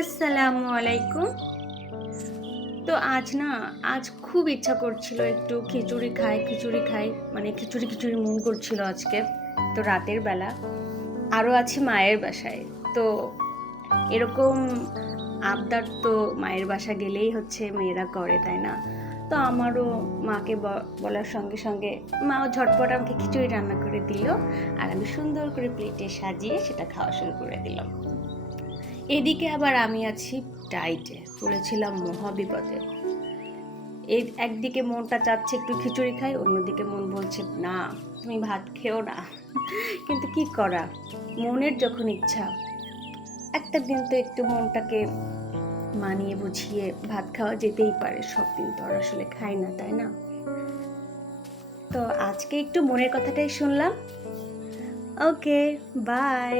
আসসালামু আলাইকুম। তো আজ খুব ইচ্ছা করছিল একটু খিচুড়ি খাই, মানে খিচুড়ি খিচুড়ি মন করছিল আজকে। তো রাতের বেলা আরও আছি মায়ের বাসায়। তো এরকম আবদার তো মায়ের বাসা গেলেই হচ্ছে মেয়েরা করে, তাই না? তো আমারও মাকে বলার সঙ্গে সঙ্গে মাও ঝটপট আমাকে খিচুড়ি রান্না করে দিল, আর আমি সুন্দর করে প্লেটে সাজিয়ে সেটা খাওয়া শুরু করে দিলাম। এদিকে আবার আমি আছি ডাইটে, পড়েছিলাম মহাবিপদে। এই একদিকে মনটা চাচ্ছে একটু খিচুড়ি খাই, অন্যদিকে মন বলছে না, তুমি ভাত খেও না। কিন্তু কি করা, মনের যখন ইচ্ছা, একটা দিন তো একটু মনটাকে মানিয়ে বুঝিয়ে ভাত খাওয়া যেতেই পারে। সব দিন তো আর আসলে খাই না, তাই না? তো আজকে একটু মনের কথাটাই শুনলাম। ওকে, বাই।